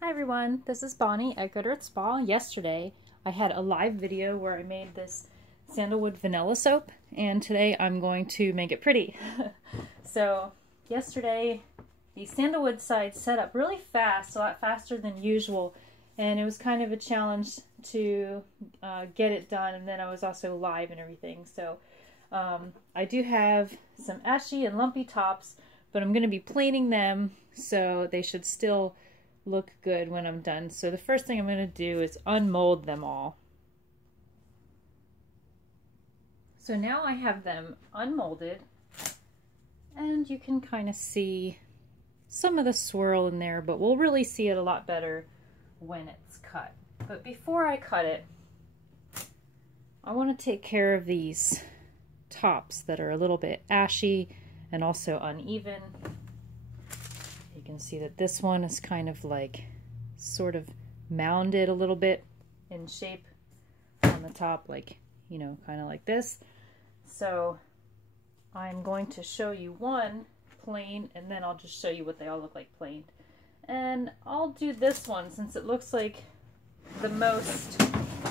Hi everyone, this is Bonnie at Good Earth Spa. Yesterday I had a live video where I made this sandalwood vanilla soap, and today I'm going to make it pretty. So yesterday the sandalwood side set up really fast, a lot faster than usual, and it was kind of a challenge to get it done, and then I was also live and everything. So I do have some ashy and lumpy tops, but I'm going to be planing them so they should still look good when I'm done. So the first thing I'm going to do is unmold them all. So now I have them unmolded, and you can kind of see some of the swirl in there, but we'll really see it a lot better when it's cut. But before I cut it, I want to take care of these tops that are a little bit ashy and also uneven. You can see that this one is kind of like sort of mounded a little bit in shape on the top, like, you know, kind of like this. So I'm going to show you one plain, and then I'll just show you what they all look like plain. And I'll do this one since it looks like the most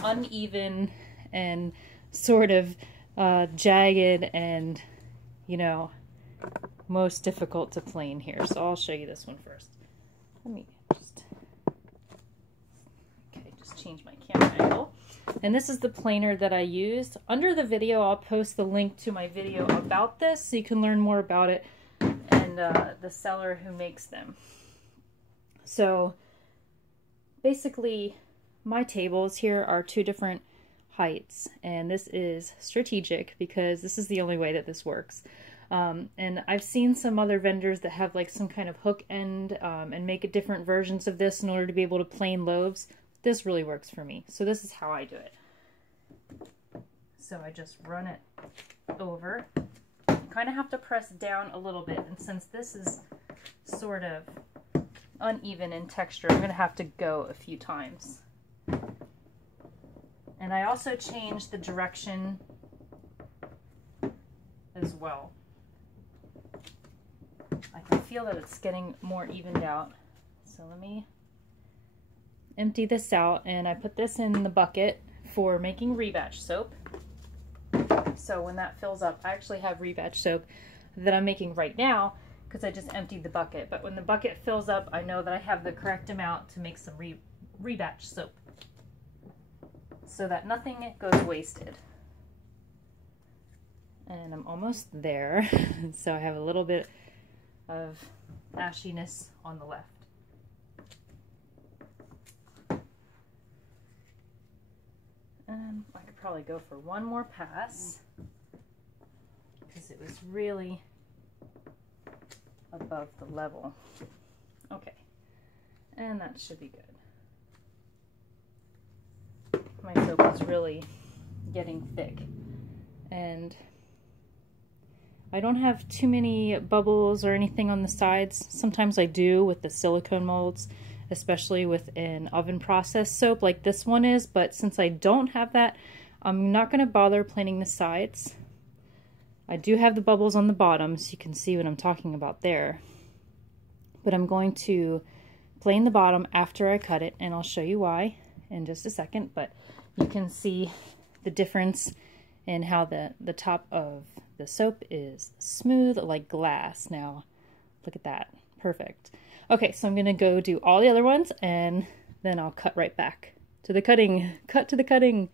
uneven and sort of jagged and, you know, most difficult to plane here. So I'll show you this one first. Let me just change my camera angle. And this is the planer that I used. Under the video I'll post the link to my video about this so you can learn more about it and the seller who makes them. So basically my tables here are two different heights, and this is strategic because this is the only way that this works. And I've seen some other vendors that have like some kind of hook end and make different versions of this in order to be able to plane loaves. This really works for me. So this is how I do it. So I just run it over. You kind of have to press down a little bit, and since this is sort of uneven in texture, I'm going to have to go a few times. And I also changed the direction as well. I can feel that it's getting more evened out. So let me empty this out, and I put this in the bucket for making rebatch soap. So when that fills up, I actually have rebatch soap that I'm making right now because I just emptied the bucket. But when the bucket fills up, I know that I have the correct amount to make some rebatch soap so that nothing goes wasted. And I'm almost there. So I have a little bit of ashiness on the left. And I could probably go for one more pass because it was really above the level. Okay, and that should be good. My soap is really getting thick, and I don't have too many bubbles or anything on the sides. Sometimes I do with the silicone molds, especially with an oven processed soap like this one is, but since I don't have that, I'm not going to bother planing the sides. I do have the bubbles on the bottom, so you can see what I'm talking about there. But I'm going to plane the bottom after I cut it, and I'll show you why in just a second, but you can see the difference in how the top of the soap is smooth like glass. Now, look at that. Perfect. Okay, so I'm going to go do all the other ones, and then I'll cut right back to the cutting. Cut to the cutting.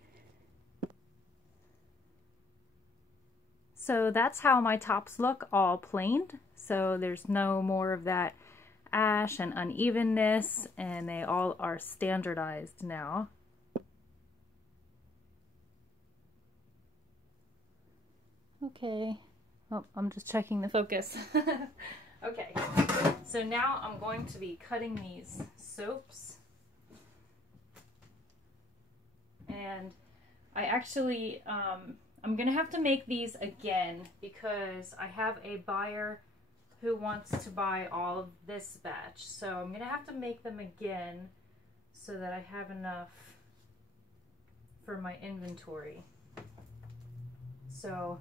So that's how my tops look, all planed. So there's no more of that ash and unevenness, and they all are standardized now. Okay. Oh, I'm just checking the focus. Okay, so now I'm going to be cutting these soaps, and I actually, I'm going to have to make these again because I have a buyer who wants to buy all of this batch, so I'm going to have to make them again so that I have enough for my inventory. So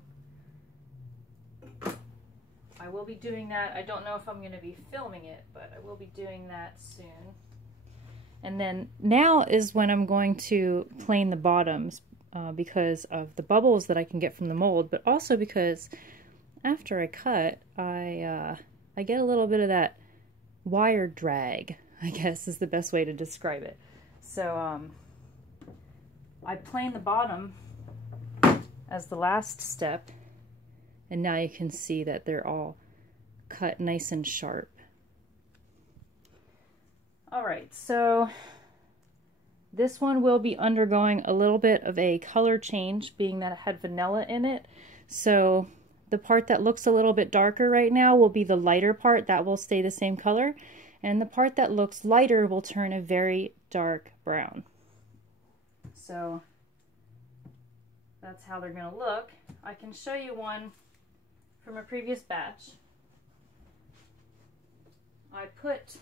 I will be doing that. I don't know if I'm going to be filming it, but I will be doing that soon. And then now is when I'm going to plane the bottoms because of the bubbles that I can get from the mold, but also because after I cut, I get a little bit of that wire drag, I guess is the best way to describe it. So I plane the bottom as the last step, and now you can see that they're all cut nice and sharp. Alright, so this one will be undergoing a little bit of a color change, being that it had vanilla in it. So the part that looks a little bit darker right now will be the lighter part. That will stay the same color. And the part that looks lighter will turn a very dark brown. So that's how they're going to look. I can show you one from a previous batch. I put,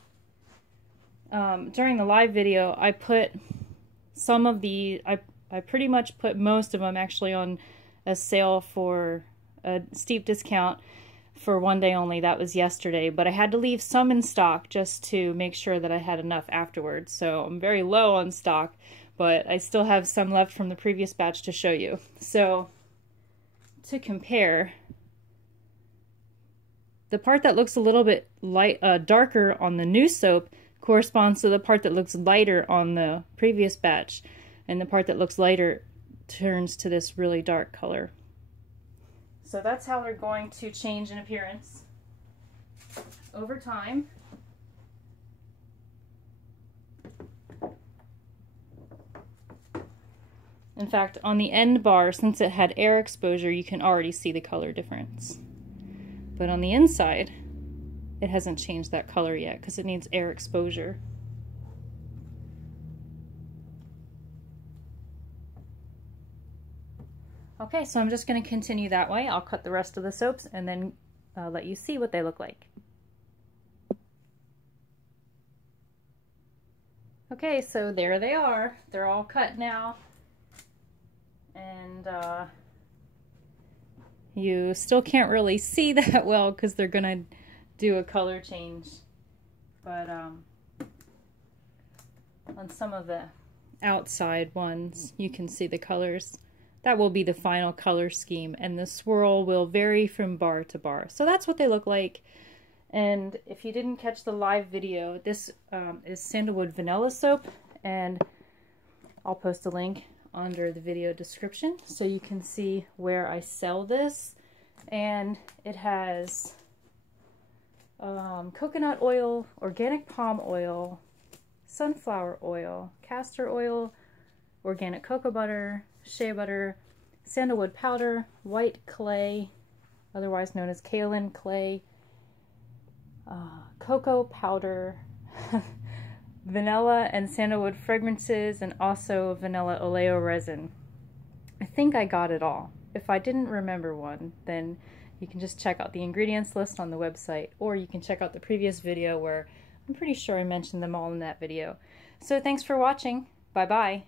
during the live video, I put some of the, I pretty much put most of them actually on a sale for a steep discount for one day only. That was yesterday, but I had to leave some in stock just to make sure that I had enough afterwards. So I'm very low on stock, but I still have some left from the previous batch to show you. So to compare, the part that looks a little bit darker on the new soap corresponds to the part that looks lighter on the previous batch, and the part that looks lighter turns to this really dark color. So that's how they're going to change in appearance over time. In fact, on the end bar, since it had air exposure, you can already see the color difference. But on the inside, it hasn't changed that color yet because it needs air exposure. Okay, so I'm just going to continue that way. I'll cut the rest of the soaps and then let you see what they look like. Okay, so there they are. They're all cut now. And you still can't really see that well because they're going to do a color change. But on some of the outside ones, you can see the colors. That will be the final color scheme, and the swirl will vary from bar to bar. So that's what they look like. And if you didn't catch the live video, this is Sandalwood Vanilla Soap, and I'll post a link under the video description so you can see where I sell this. And it has coconut oil, organic palm oil, sunflower oil, castor oil, organic cocoa butter, shea butter, sandalwood powder, white clay, otherwise known as kaolin clay, cocoa powder, vanilla and sandalwood fragrances, and also vanilla oleo resin. I think I got it all. If I didn't remember one, then you can just check out the ingredients list on the website, or you can check out the previous video where I'm pretty sure I mentioned them all in that video. So thanks for watching. Bye-bye.